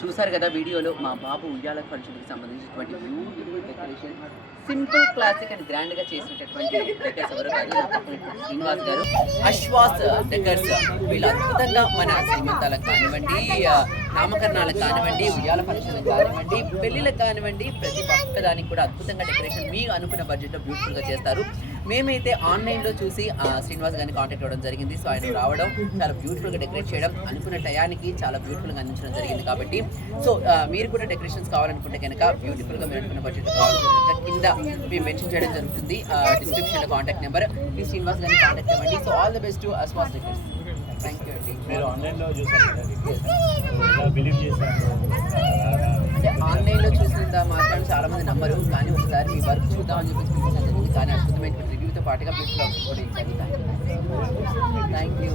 చూసారు కదా వీడియోలో మా బాబు ఉయ్యాల ఫంక్షన్‌కి సంబంధించినటువంటి beautiful decoration. Simple, classic and గ్రాండ్‌గా చేసినటువంటి డెకర్స్ ఎవరో కాదు, నా పక్కన ఇప్పుడు శ్రీనివాస్ గారు. అశ్వాస్ డెకర్స్ వీళ్ళు అద్భుతంగా మన శ్రీమంతాలకు కానివ్వండి, నామకరణాలకు కానివ్వండి, ఉయ్యాల ఫంక్షన్‌లకు కానివ్వండి, పెళ్ళిళ్ళకి కానివ్వండి, ప్రతి ఒక్కదానికి కూడా అద్భుతంగా డెకరేషన్ మీ అనుకున్న బడ్జెట్‌లో బ్యూటిఫుల్‌గా చేస్తారు. మేమైతే ఆన్లైన్‌లో చూసి శ్రీనివాస్ గారిని కాంటాక్ట్ అవ్వడం జరిగింది. సో ఆయన రావడం, చాలా బ్యూటిఫుల్‌గా డెకరేట్ చేయడం, అనుకున్న టయానికి చాలా బ్యూటిఫుల్‌గా అందించడం జరిగింది కాబట్టి సో మీరు కూడా డెకరేషన్స్ కావాలనుకుంటే కనుక బ్యూటిఫుల్‌గా మీరు అనుకున్న బడ్జెట్ కావాలనుకుంటే కింద మేము మెన్షన్ చేయడం జరుగుతుంది. డిస్క్రిప్షన్‌లో కాంటాక్ట్ నెంబర్, ఈ శ్రీనివాస్ గారిని కాంటాక్ట్ అవ్వండి. So all the best to Ashwas decors. Thank you అండి. మీరు ఆన్లైన్‌లో చూసారు బిలీవ్ చేశారు అంటే ఆన్లైన్‌లో చూసినంత మాత్రం చాలా మంది నమ్మరు, కానీ ఒకసారి మీ వర్క్ చూద్దామని చెప్పేసి పిలిపించడం జరిగింది. కానీ అద్భుతమైన రివ్యూతో పాటుగా బ్యూటిఫుల్ అవుట్పుట్ కూడా ఇచ్చారు. Thank you.